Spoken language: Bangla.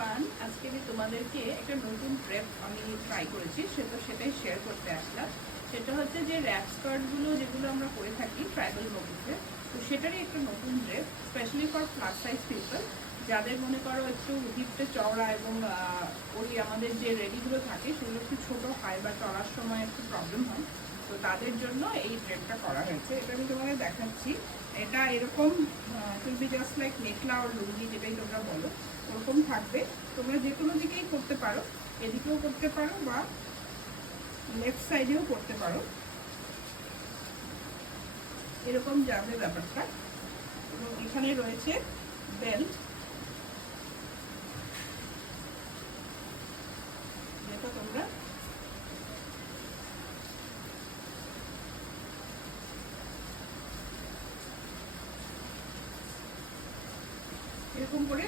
এভরিওয়ান, আজকে আমি তোমাদেরকে একটা নতুন ড্রেপ আমি ট্রাই করেছি, সেটাই শেয়ার করতে আসলাম। সেটা হচ্ছে যে র্যাপ স্কার্টগুলো যেগুলো আমরা করে থাকি ট্রাইবাল মোটিভে, তো সেটারই একটা নতুন drape specially for plus size people, যাদের মনে করো একটু হিপটে চওড়া এবং ওই আমাদের যে রেডিগুলো থাকে সেগুলো একটু ছোটো হয় বা চড়ার সময় একটু প্রবলেম হয়, তো তাদের জন্য এই ড্রেপটা করা হয়েছে। এটা আমি তোমাকে দেখাচ্ছি। এটা এরকম উইল বি জাস্ট লাইক নেকলা আর লুঙ্গি, যেটাই তোমরা বলো, ওরকম থাকবে। তোমরা যে কোনো দিকেই করতে পারো, এদিকেও করতে পারো বা লেফট সাইডেও করতে পারো, এরকম যাবে ব্যাপারটা। এবং এখানে রয়েছে বেল্ট, যেটা তোমরা এরকম করে